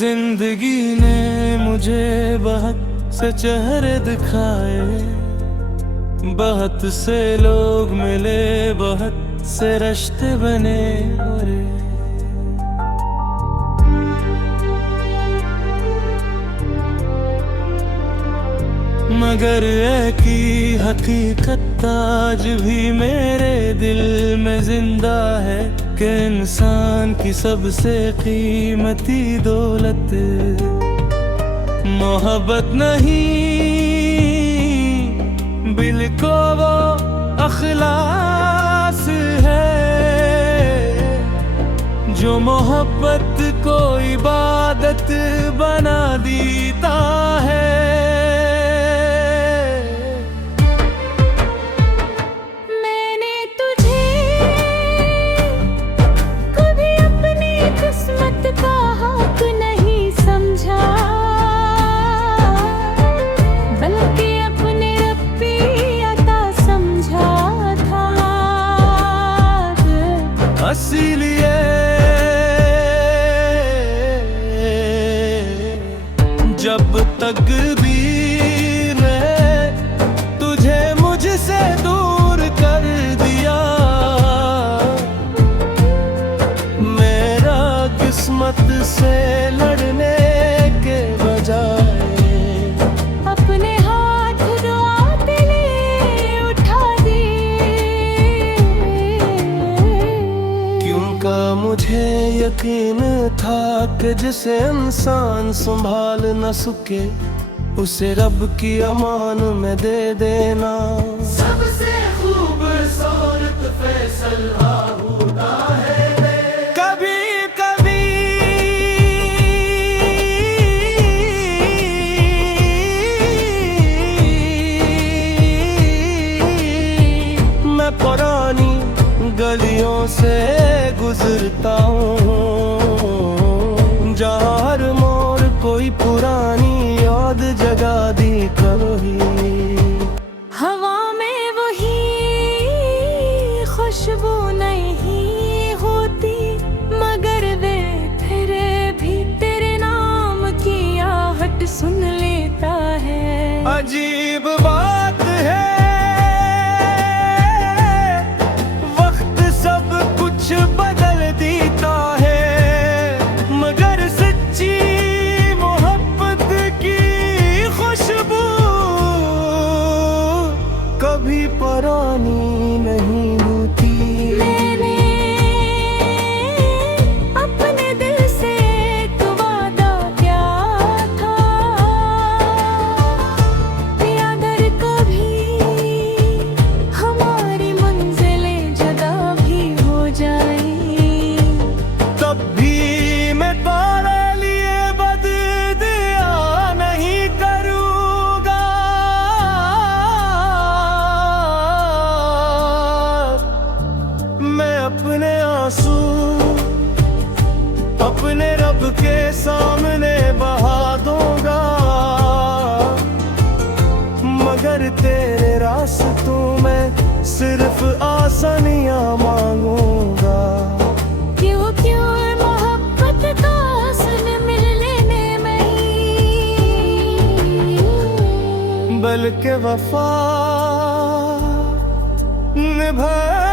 जिंदगी ने मुझे बहुत से चेहरे दिखाए, बहुत से लोग मिले, बहुत से रिश्ते बने। मगर एक ही हकीकत आज भी मेरे दिल में जिंदा है कि इंसान की सबसे कीमती दौलत मोहब्बत नहीं, बिल्कुल वो अखलास है जो मोहब्बत को इबादत बना देता है। इसीलिए जब तकदीर ने तुझे मुझसे दूर कर दिया, मेरा किस्मत से लड़ने के बजाय अपने हाथ दुआ ले उठा दिए। क्योंकि मुझे यकीन था कि जिसे इंसान संभाल न सके उसे रब की अमान में दे देना सबसे खूबसूरत फैसला होता है। कभी कभी मैं पुरानी गलियों से गुजरता हूँ जहाँ हर मोड़ कोई पुरानी याद जगा दी कभी। हवा में वही खुशबू नहीं होती मगर वे फिर भी तेरे नाम की आहट सुन लेता है। अजीब बात है बदल देता है मगर सच्ची मोहब्बत की खुशबू कभी पुरानी नहीं होती। मैंने अपने दिल से एक वादा किया था यादर कभी हमारी मंजिलें जुदा भी हो जाए तब भी मैं तुम्हारे लिए बददिया नहीं करूँगा। मैं अपने आंसू अपने रब के सामने बहा दूंगा मगर तेरे रास्तों में सिर्फ आसानियाँ मांगूंगा। क्यों क्यों मोहब्बत का सन मिल लेने में ही बल्कि वफा निभाए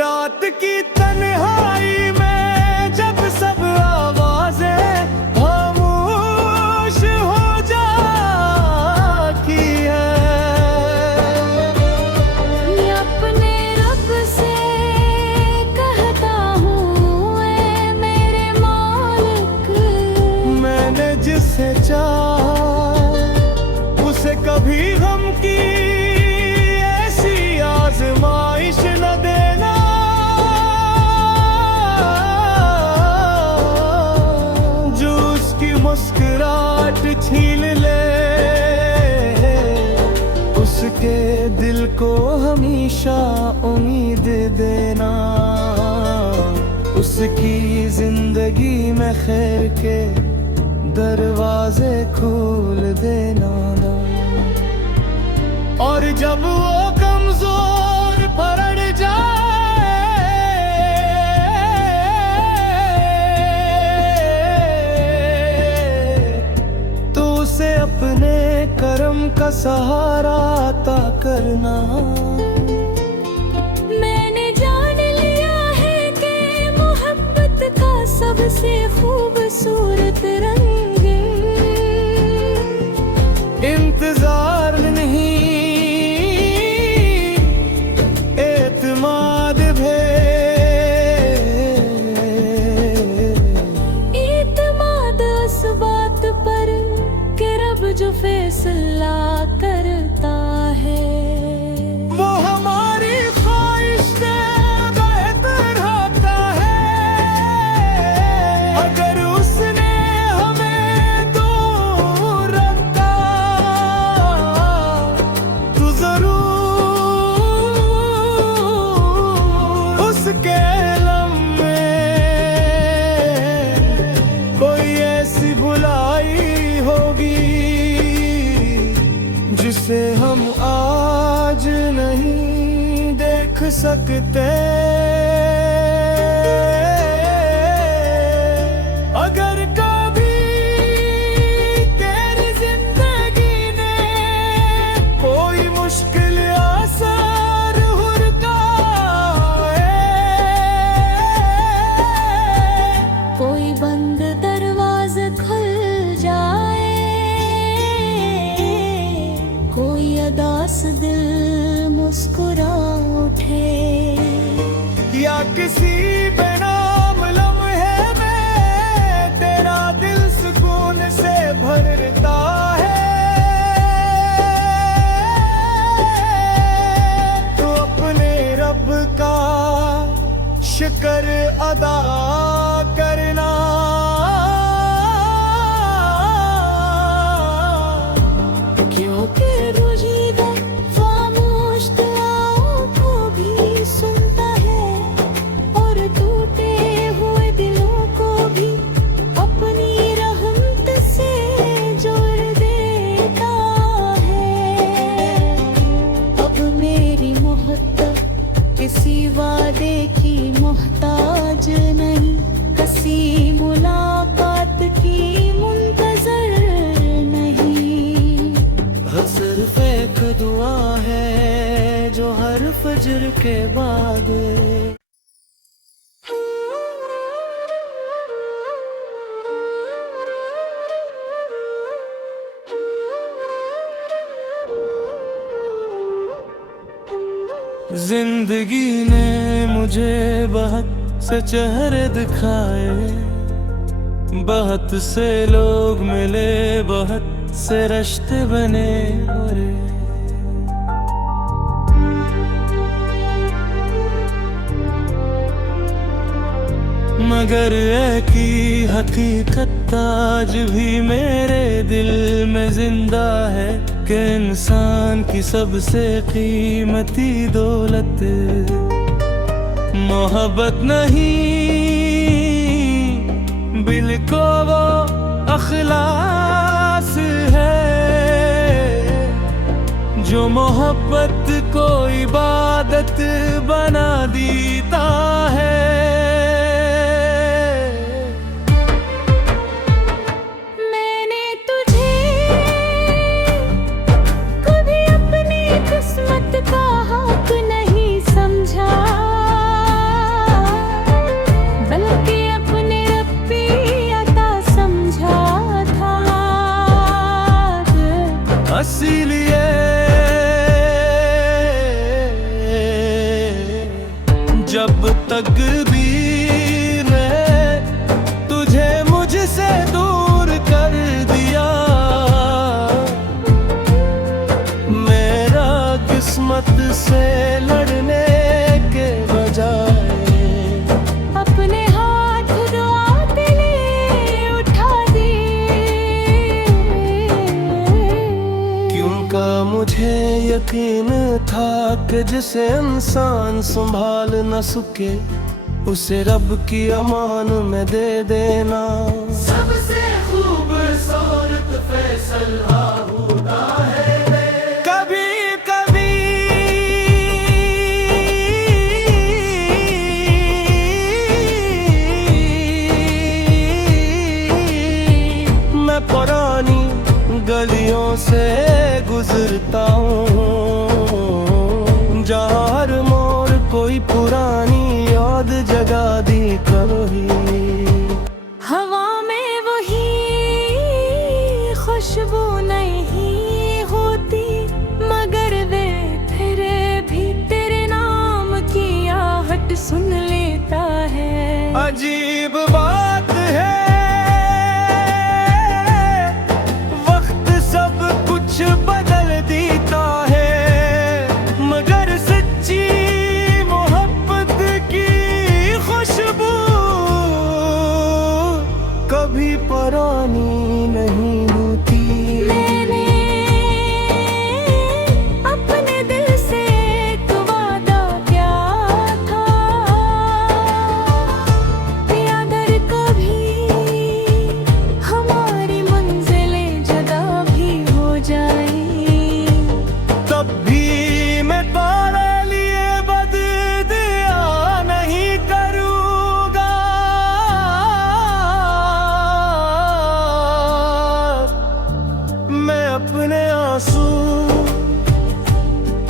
रात की तन्हाई में जब सब आवाजें खामोश हो जाती है मैं अपने रब से कहता हूँ ऐ मेरे मालिक मैंने जिसे चाहा उसे कभी गम की ऐसी आजमाइश न देना मुस्कुराहट छीन ले उसके दिल को हमेशा उम्मीद देना उसकी जिंदगी में खैर के दरवाजे खोल देना। और जब वो कमजोर सहारा अता करना। मैंने जान लिया है कि मोहब्बत का सबसे खूबसूरत रंग इंतजार नहीं, एतमाद है। एतमाद उस बात पर कि रब जो फैसला करता है वो हमारी ख्वाहिश से बेहतर होता है। अगर उसने हमें दूर रखा तो जरूर उसके लम्हे कोई ऐसी भुलाई होगी जिसे हम आज नहीं देख सकते। अगर कभी तेरी जिंदगी ने कोई मुश्किल आसार हुरकाए, कोई बंद दरवाज़ा खुल जाए, कोई अदास दिल मुस्कुरा उठे, या किसी बेनाम लम्हे में तेरा दिल सुकून से भरता है, तो अपने रब का शुक्र अदा करना। क्योंकि रुजीदा खामोश दुआओं को भी सुनता है और टूटे हुए दिलों को भी अपनी रहमत से जोड़ देता है। अब मेरी मोहब्बत किसी वादे की मोहताज नहीं, किसी मुलाकात की मुंतजर नहीं। सिर्फ एक दुआ है जो हर फजर के बाद जिंदगी ने मुझे बहुत से चेहरे दिखाए, बहुत से लोग मिले, बहुत से रिश्ते बने और मगर एक ही हकीकत आज भी मेरे दिल में जिंदा है कि इंसान की सबसे कीमती दौलत मोहब्बत नहीं, बिल्को वो अखलास है जो मोहब्बत को इबादत बना देता है। मैंने तुझे कभी अपनी किस्मत का हक नहीं समझा, बल्कि अपने रब्बी अता समझा था। इसीलिए जब तकदीर ने तुझे मुझसे दूर कर दिया, मेरा किस्मत से लड़ने के बजाय अपने हाथ दुआ के लिए उठा दिए। क्योंकि मुझे यकीन था कि जिसे इंसान संभाल न सके उसे रब की अमान में दे देना सबसे खूबसूरत फैसला होता है। कभी कभी मैं पुरानी गलियों से गुजर याद जगा दी कभी। हवा में वही खुशबू नहीं होती, मगर वे फिर भी तेरे नाम की आहट सुन लेता है। अजीब बात है, वक्त सब कुछ बदल देता है, मगर सच्ची मोहब्बत की खुशबू कभी पुरानी नहीं होती। मैंने अपने दिल से एक वादा किया था, अगर कभी हमारी मंजिलें जुदा भी हो जाएं, तब भी मैं तुम्हारे लिए बददुआ नहीं करूँगा। मैं अपने आंसू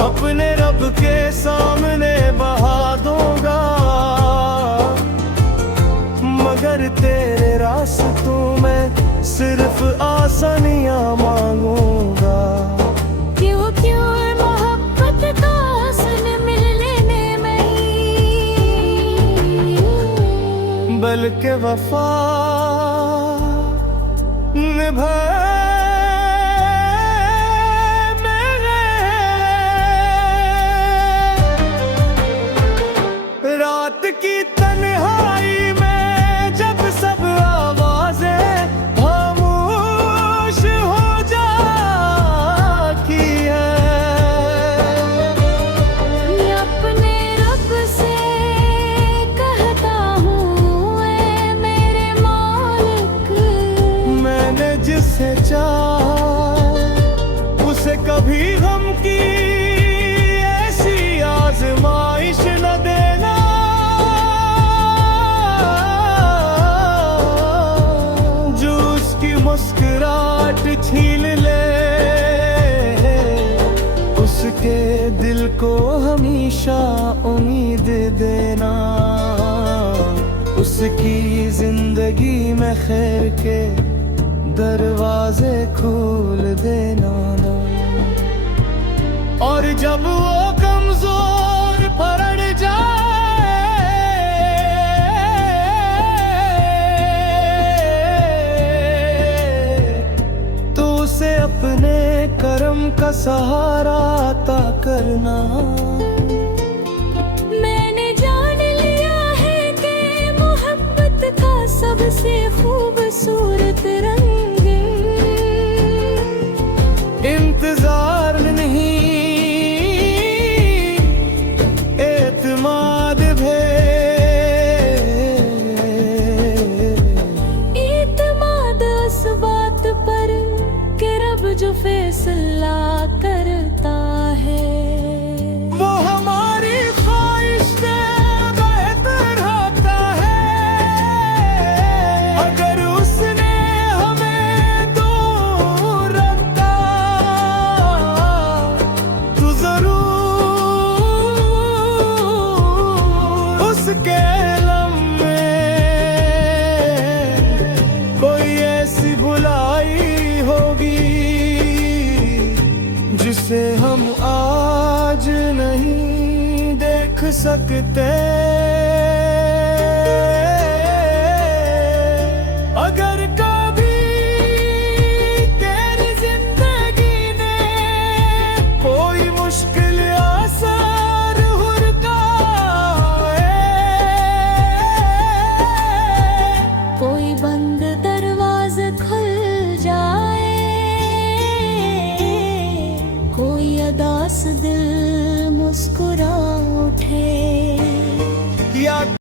अपने रब के सामने बहा दूंगा, मगर तेरे रास्तों में सिर्फ आसानियां मांगूंगा। क्यों क्यों मोहब्बत का सन मिल लेने में ही, बल्कि वफा निभाए रात की तन्हाई में जब सब आवाजें खामोश हो जाती हैं, अपने रब से कहता हूँ ऐ मेरे मालिक, मैंने जिसे चाहा उसे कभी गम की ऐसी आजमाइश न देना। जो उसकी मुस्कुराहट छीन ले, उसके दिल को हमेशा उम्मीद देना, उसकी जिंदगी में खैर के दरवाजे खोल देना। और जब वो कमजोर पड़ जाए, तो उसे अपने करम का सहारा अता करना। मैंने जान लिया है कि मोहब्बत का सबसे खूबसूरत रंग इंतजार नहीं, एतमाद एतमाद उस बात पर कि रब जो फैसला करता है, वो हमारी ख्वाहिश से बेहतर होता है। अगर उसने हमें दूर रखा तो जरूर उसके लम्हे कोई ऐसी बुलाई होगी जिसे हम आज नहीं देख सकते।